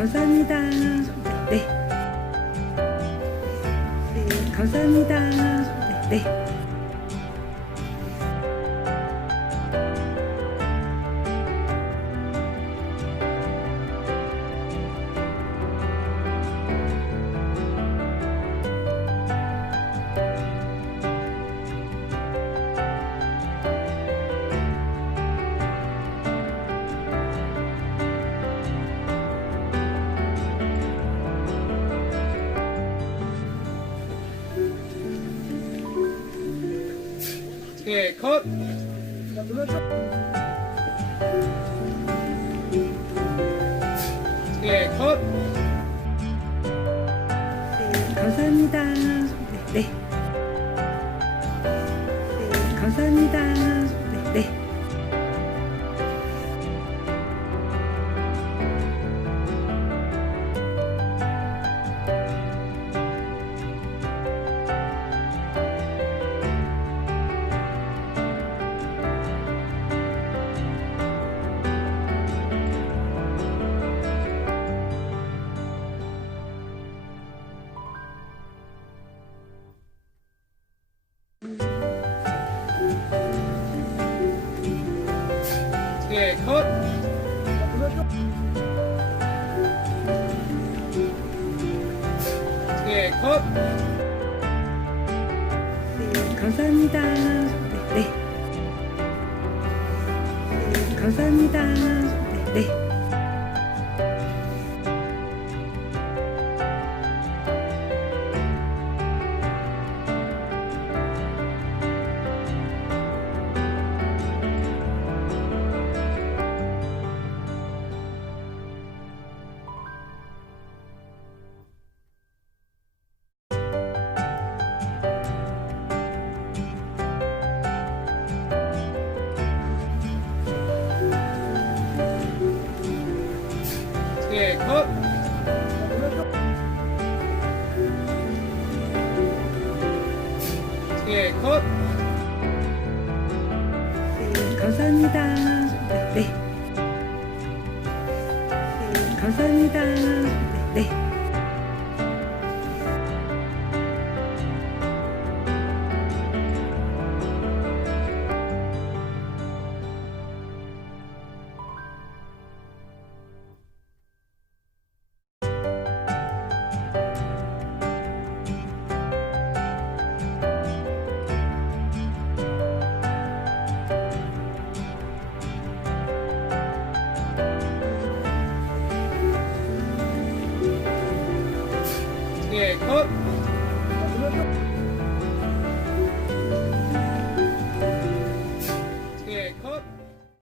감사합니다. 네. 네, 감사합니다. 네. 예, 컷. 예, 컷. 네, 감사합니다. 네. 네, 감사합니다. 네. 예, 컷. 예, 컷. 네, 감사합니다. 네. 네, 감사합니다. 네. 예, 컷. 예, 컷. 네, 감사합니다. 네. 네, 감사합니다. 네. 예, 컷.